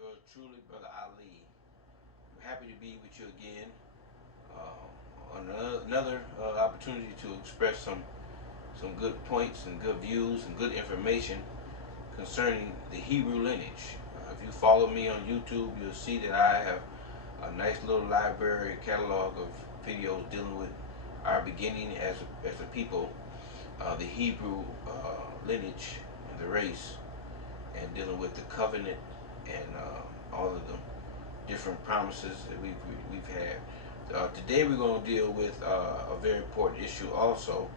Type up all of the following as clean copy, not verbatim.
Yours truly, Brother Ali. I'm happy to be with you again on another opportunity to express some good points and good views and good information concerning the Hebrew lineage. If you follow me on YouTube, you'll see that I have a nice little library catalog of videos dealing with our beginning as a people, the Hebrew lineage and the race, and dealing with the covenant and all of the different promises that we've had. Today we're going to deal with a very important issue also,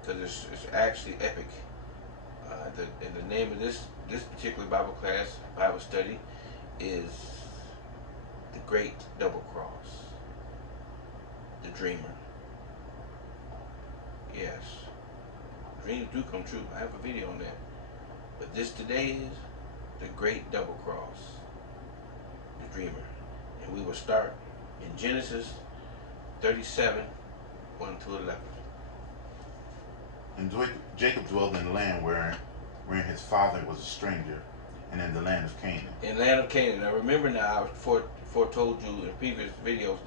because it's actually epic. And the name of this particular Bible study, is the Great Double Cross, the Dreamer. Yes, dreams do come true. I have a video on that. But this today is the Great Double Cross, the Dreamer. And we will start in Genesis 37, 1 to 11. And Jacob dwelled in the land wherein his father was a stranger, and in the land of Canaan. In the land of Canaan. Now remember now, I foretold you in previous videos,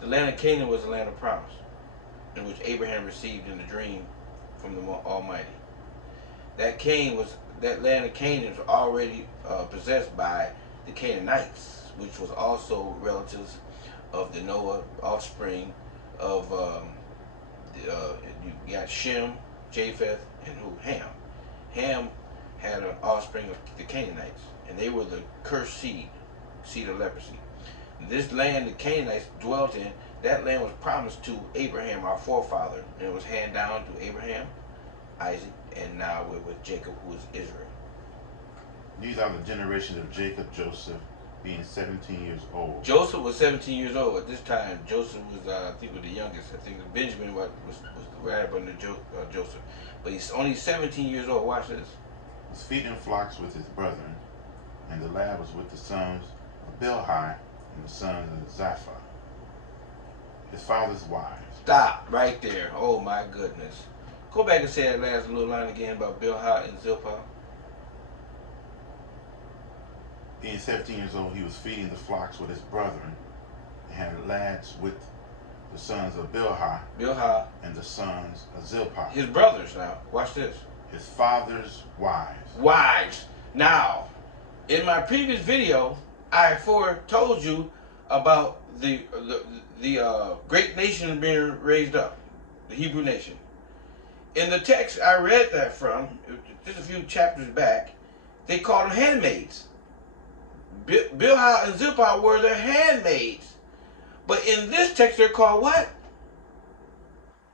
the land of Canaan was the land of promise, in which Abraham received in the dream from the Almighty. That land of Canaan was already possessed by the Canaanites, which was also relatives of the Noah offspring of you got Shem, Japheth, and Ham. Ham had an offspring of the Canaanites, and they were the cursed seed of leprosy. This land the Canaanites dwelt in, that land was promised to Abraham, our forefather, and it was handed down to Abraham, Isaac, and now we're with Jacob, who is Israel. These are the generations of Jacob, Joseph, being 17 years old. Joseph was 17 years old at this time. Joseph was, I think, was the youngest. I think Benjamin was right up under Joseph. But he's only 17 years old. Watch this. He was feeding flocks with his brethren, and the lad was with the sons of Bilhah and the sons of Zaphah, his father's wives. Stop right there. Oh my goodness. Go back and say that last little line again about Bilhah and Zilpah. Being 17 years old, he was feeding the flocks with his brethren, and had lads with the sons of Bilhah and the sons of Zilpah. His brothers now. Watch this. His father's wives. Wives. Now, in my previous video, I foretold you about the great nation being raised up, the Hebrew nation. In the text I read that from, just a few chapters back, they called them handmaids. Bilhah and Zilpah were their handmaids. But in this text they're called what?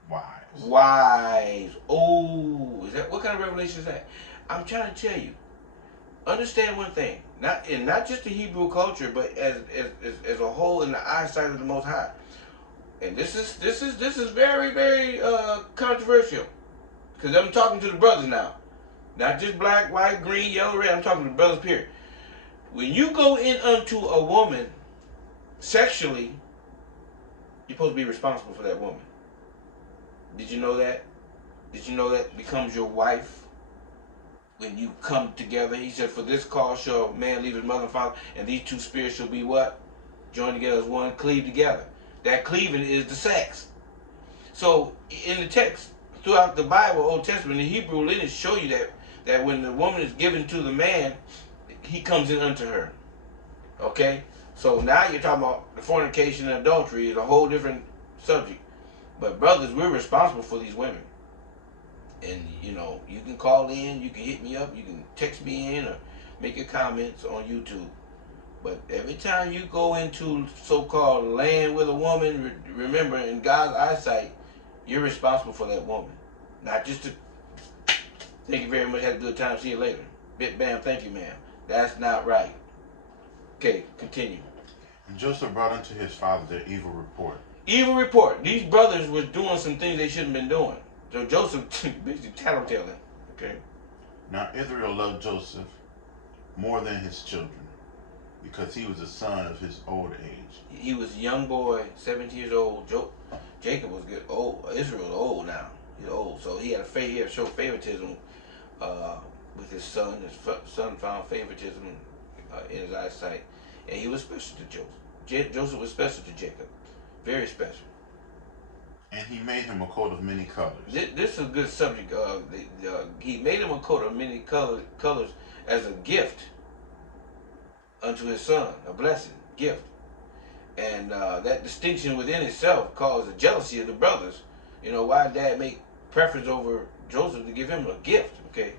Wives. Wives. Oh, is that what kind of revelation is that? I'm trying to tell you. Understand one thing. Not just the Hebrew culture, but as a whole in the eyesight of the Most High. And this is very, very controversial. Because I'm talking to the brothers now. Not just black, white, green, yellow, red. I'm talking to the brothers, period. When you go in unto a woman sexually, you're supposed to be responsible for that woman. Did you know that? Did you know that becomes your wife when you come together? He said, for this cause shall man leave his mother and father, and these two spirits shall be what? Joined together as one, cleave together. That cleaving is the sex. So in the text, throughout the Bible, Old Testament, the Hebrew lineage show you that when the woman is given to the man, he comes in unto her. Okay? So now you're talking about the fornication and adultery is a whole different subject. But brothers, we're responsible for these women. And you know, you can call in, you can hit me up, you can text me in or make your comments on YouTube. But every time you go into so-called land with a woman, remember, in God's eyesight, you're responsible for that woman. Not just to, thank you very much, have a good time, see you later. Bit bam, thank you ma'am. That's not right. Okay, continue. And Joseph brought unto his father their evil report. Evil report. These brothers were doing some things they shouldn't have been doing. So Joseph basically tattletaling. Okay. Now Israel loved Joseph more than his children, because he was the son of his old age. He was a young boy, 17 years old. Jacob was good. Old. Israel is old now. He's old. So he had to show favoritism with his son. His son found favoritism in his eyesight, and he was special to Joseph. Joseph was special to Jacob, very special. And he made him a coat of many colors. This is a good subject. He made him a coat of many colors as a gift unto his son, a blessing, gift. And that distinction within itself caused the jealousy of the brothers. You know, why dad make preference over Joseph to give him a gift, okay?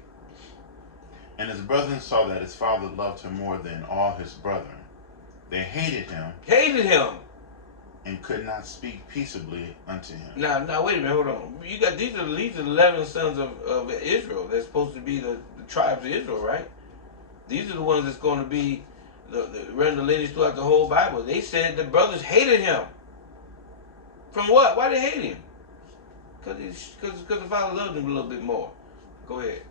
And his brethren saw that his father loved him more than all his brethren. They hated him. Hated him. And could not speak peaceably unto him. Now, wait a minute, hold on. You got these are the 11 sons of Israel. They're supposed to be the tribes of Israel, right? These are the ones that's going to be run the lineage throughout the whole Bible. They said the brothers hated him. From what? Why they hate him? Because the father loved him a little bit more. Go ahead.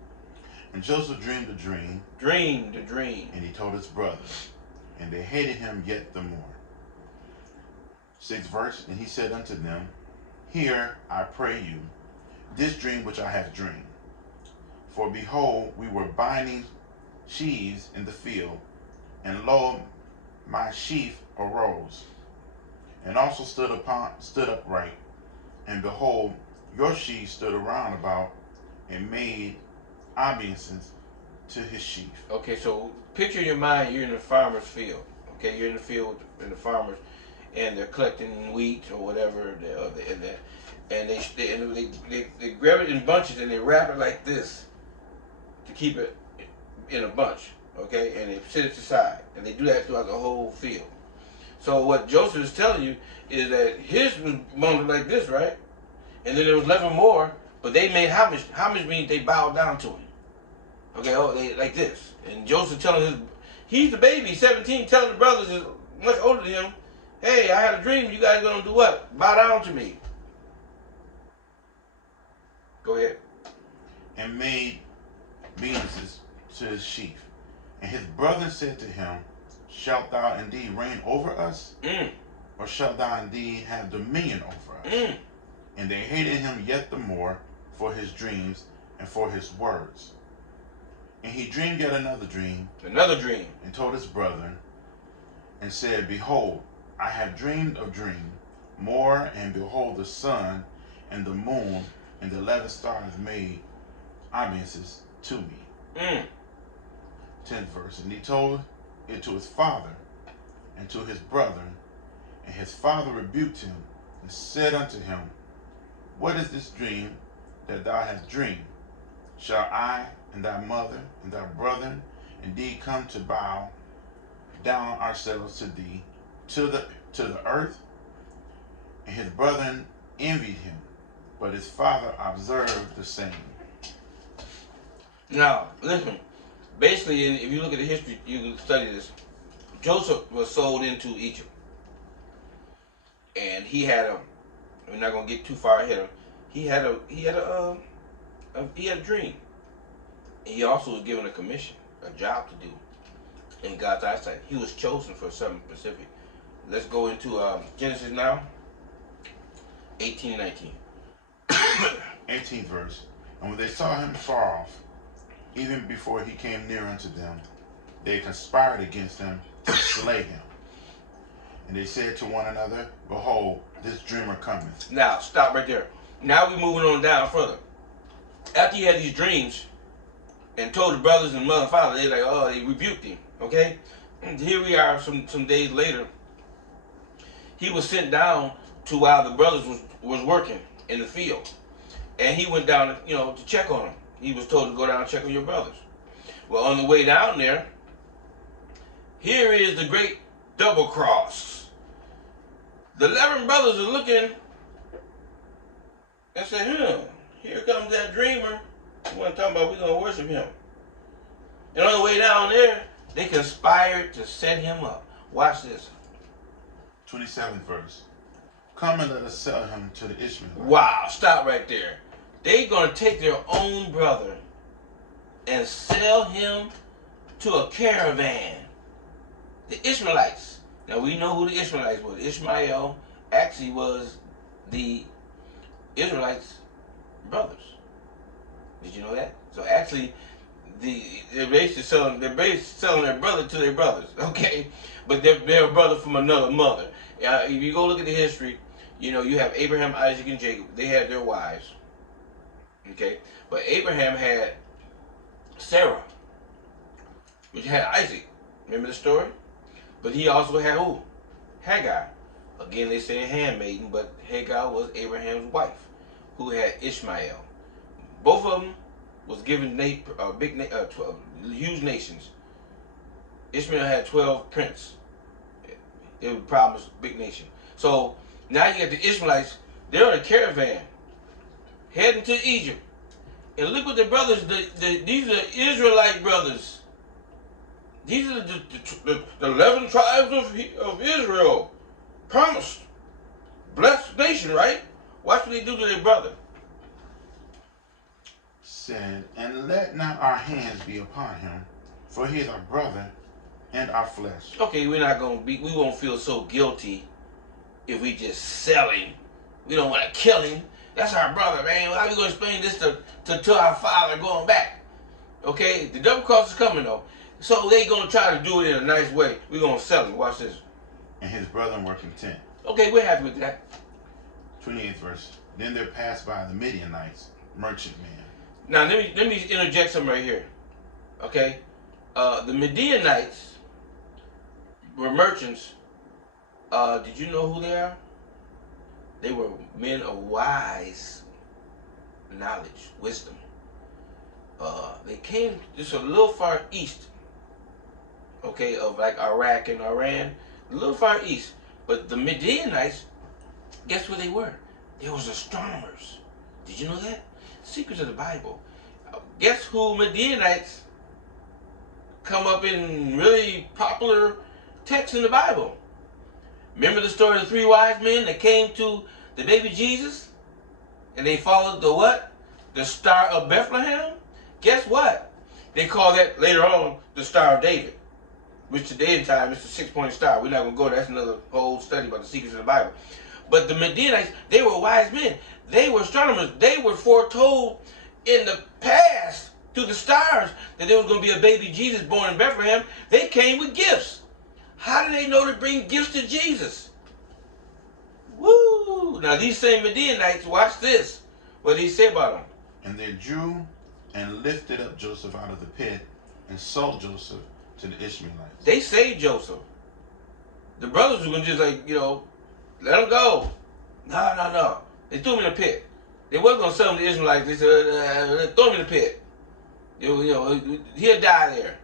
And Joseph dreamed a dream. Dreamed a dream. And he told his brothers. And they hated him yet the more. 6th verse. And he said unto them, Hear, I pray you, this dream which I have dreamed. For behold, we were binding sheaves in the field, and lo, my sheaf arose, and also stood upright, and behold, your sheaf stood around about, and made obeisances to his sheaf. Okay, so picture in your mind you're in the farmer's field. Okay, you're in the field in the farmers, and they're collecting wheat or whatever, and they grab it in bunches and they wrap it like this to keep it in a bunch. Okay, and they set it aside, and they do that throughout the whole field. So what Joseph is telling you is that his was bundled like this, right? And then there was 11 more, but they made homage. Homage means they bowed down to him. Okay, they like this. And Joseph telling he's the baby, 17, telling the brothers is much older than him, hey, I had a dream, you guys gonna do what? Bow down to me. Go ahead. And made obeisances to his sheaf. And his brother said to him, Shalt thou indeed reign over us? Or shalt thou indeed have dominion over us? And they hated him yet the more for his dreams and for his words. And he dreamed yet another dream. And told his brethren, and said, Behold, I have dreamed a dream more, and behold, the sun and the moon and the 11 stars made obeisances to me. 10th verse. And he told it to his father and to his brethren, and his father rebuked him and said unto him, What is this dream that thou hast dreamed? Shall I and thy mother and thy brethren indeed come to bow down ourselves to thee, to the earth? And his brethren envied him, but his father observed the same. Now, listen. Basically, if you look at the history, you can study this. Joseph was sold into Egypt, and he had we're not gonna get too far ahead of him. He had a dream. He also was given a commission, a job to do in God's eyesight. He was chosen for something specific. Let's go into Genesis now, 18 and 19. 18th verse. And when they saw him far off, even before he came near unto them, they conspired against him to slay him. And they said to one another, Behold, this dreamer cometh. Now, stop right there. Now we're moving on down further. After he had these dreams and told the brothers and mother and father, they rebuked him. Okay? And here we are some days later. He was sent down to while the brothers was working in the field. And he went down to check on them. He was told to go down and check on your brothers. Well, on the way down there, here is the great double cross. The 11 brothers are looking and say, here comes that dreamer. We're talking about we're going to worship him. And on the way down there, they conspired to set him up. Watch this. 27th verse. Come and let us sell him to the Ishmaelites. Wow, stop right there. They're going to take their own brother and sell him to a caravan. The Ishmaelites. Now we know who the Ishmaelites was. Ishmael actually was the Israelites' brothers. Did you know that? So actually, they're basically selling their brother to their brothers, okay? But they're a brother from another mother. If you go look at the history, you know, you have Abraham, Isaac, and Jacob. They had their wives, okay? But Abraham had Sarah, which had Isaac. Remember the story? But he also had who? Hagar. Again, they say handmaiden, but Hagar was Abraham's wife, who had Ishmael. Both of them was given huge nations. Ishmael had 12 princes. It was promised big nation. So now you got the Ishmaelites. They're on a caravan heading to Egypt. And look what the brothers, these are Israelite brothers. These are the 11 tribes of Israel. Promised. Blessed nation, right? Watch what they do to their brother. Said, and let not our hands be upon him, for he is our brother and our flesh. Okay, we won't feel so guilty if we just sell him. We don't want to kill him. That's our brother, man. How are we going to explain this to our father going back? Okay, the double cross is coming though. So they going to try to do it in a nice way. We're going to sell him. Watch this. And his brethren were content. Okay, we're happy with that. 28th verse. Then there passed by the Midianites, merchantmen. Now let me interject something right here. Okay, the Midianites were merchants. Did you know who they are? They were men of wise knowledge, wisdom. They came just a little far east. Okay, of like Iraq and Iran, a little far east. But the Midianites, guess where they were? They was astronomers. Did you know that? Secrets of the Bible. Guess who Midianites come up in really popular texts in the Bible? Remember the story of the 3 wise men that came to the baby Jesus? And they followed the what? The Star of Bethlehem? Guess what? They call that later on the Star of David. Which today in time is the 6-point star. We're not going to go there. That's another whole study about the secrets of the Bible. But the Midianites, they were wise men. They were astronomers. They were foretold in the past through the stars that there was going to be a baby Jesus born in Bethlehem. They came with gifts. How did they know to bring gifts to Jesus? Woo! Now these same Midianites, watch this. What did he say about them? And they drew and lifted up Joseph out of the pit and sold Joseph to the Ishmaelites. They saved Joseph. The brothers were going to just like, let him go. No. They threw him in the pit. They wasn't going to sell him to the Israelites. They said, throw him in the pit. He'll die there.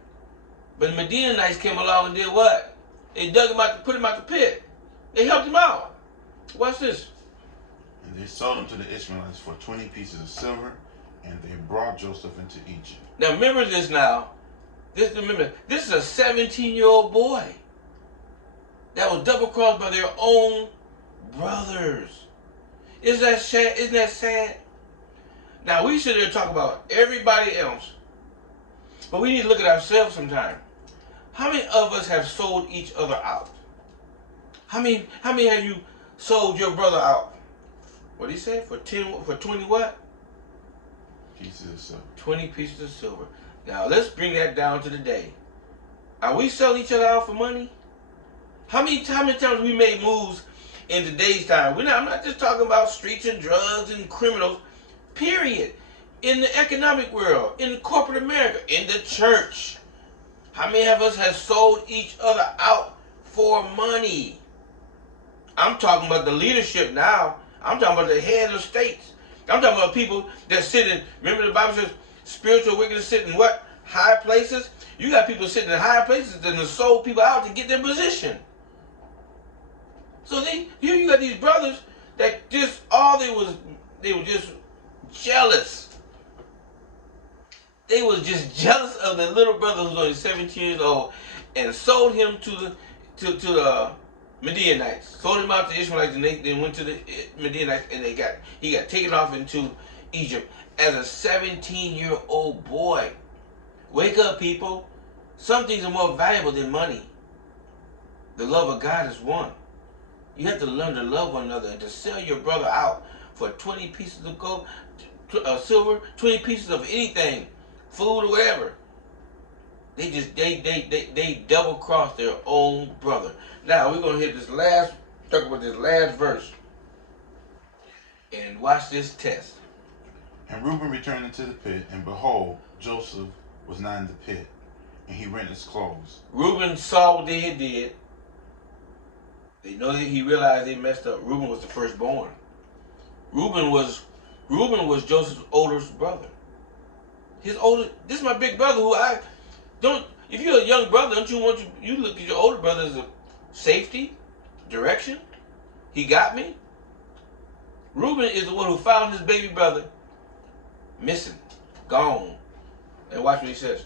But the Midianites came along and did what? They dug him out, put him out the pit. They helped him out. Watch this. And they sold him to the Ishmaelites for 20 pieces of silver, and they brought Joseph into Egypt. Now remember this now. This is a 17-year-old boy that was double-crossed by their own brothers. Isn't that sad? Isn't that sad? Now we sit there and talk about everybody else, but we need to look at ourselves sometime. How many of us have sold each other out? How many have you sold your brother out? What did he say? For 20 what? Pieces of silver. 20 pieces of silver. Now let's bring that down to the day. Are we selling each other out for money? How many times we made moves in today's time? I'm not just talking about streets and drugs and criminals. Period. In the economic world, in corporate America, in the church. How many of us have sold each other out for money? I'm talking about the leadership now. I'm talking about the head of states. I'm talking about people that sit in, remember the Bible says, spiritual wickedness sit in what? High places? You got people sitting in high places that have sold people out to get their position. So here you got these brothers that just, they were just jealous. They was just jealous of their little brother who was only 17 years old and sold him to the Midianites. Sold him out to the Ishmaelites, and they went to the Midianites, and he got taken off into Egypt as a 17-year-old boy. Wake up, people. Some things are more valuable than money. The love of God is one. You have to learn to love one another, and to sell your brother out for 20 pieces of gold, silver, 20 pieces of anything. food or whatever. They double cross their own brother. Now we're gonna hit talk about this last verse, and watch this test. And Reuben returned into the pit, and behold, Joseph was not in the pit, and he rent his clothes. Reuben saw what they had did. They know that he realized they messed up. Reuben was the firstborn. Reuben was Joseph's oldest brother. This is my big brother who I don't. If you're a young brother, don't you want you look at your older brother as a safety, direction? He got me. Reuben is the one who found his baby brother missing, gone. And watch what he says.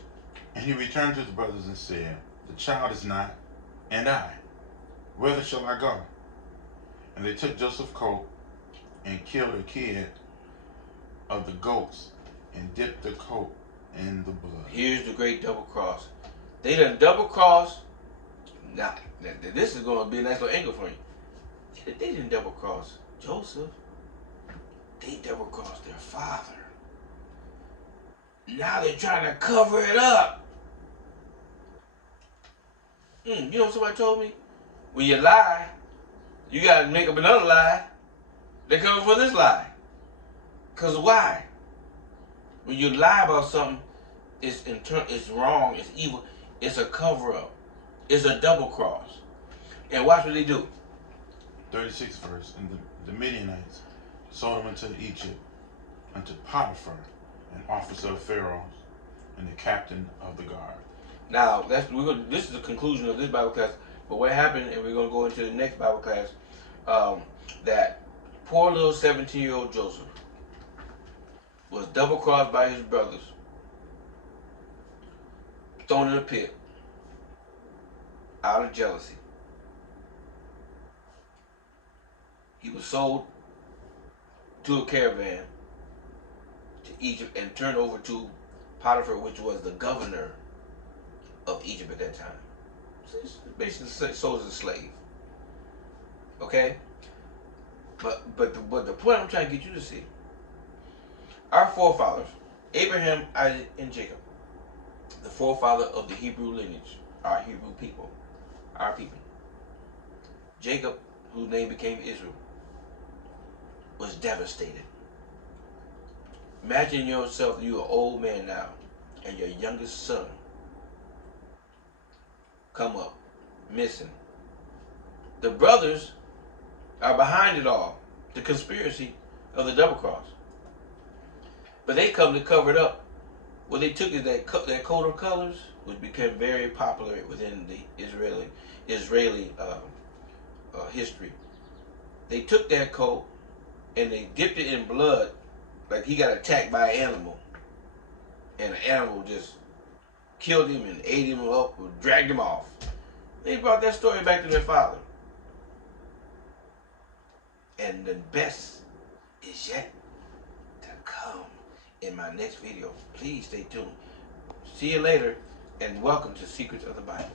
And he returned to the brothers and said, the child is not, and I. Whither shall I go? And they took Joseph's coat and killed a kid of the goats and dipped the coat in the blood. Here's the great double cross. They done double cross. Now, this is going to be a nice little angle for you. They didn't double cross Joseph. They double crossed their father. Now they're trying to cover it up. You know what somebody told me? When you lie, you got to make up another lie. They're coming for this lie. Because why? When you lie about something, it's wrong, it's evil, it's a cover-up. It's a double cross. And watch what they do. 36th verse. And the Midianites sold him into Egypt, unto Potiphar, an officer of Pharaoh's, and the captain of the guard. Now, this is the conclusion of this Bible class. But what happened, and we're going to go into the next Bible class, that poor little 17-year-old Joseph was double-crossed by his brothers, thrown in a pit, out of jealousy. He was sold to a caravan to Egypt and turned over to Potiphar, which was the governor of Egypt at that time. So it's basically sold as a slave. Okay? But the point I'm trying to get you to see, our forefathers, Abraham, Isaac, and Jacob, the forefather of the Hebrew lineage, our Hebrew people, our people. Jacob, whose name became Israel, was devastated. Imagine yourself, you're an old man now, and your youngest son come up, missing. The brothers are behind it all, the conspiracy of the double cross. But they come to cover it up. What they took is that coat of colors, which became very popular within the Israeli history. They took that coat and they dipped it in blood, like he got attacked by an animal, and the animal just killed him and ate him up or dragged him off. They brought that story back to their father. And the best is yet to come in my next video. Please stay tuned. See you later, and welcome to Secrets of the Bible.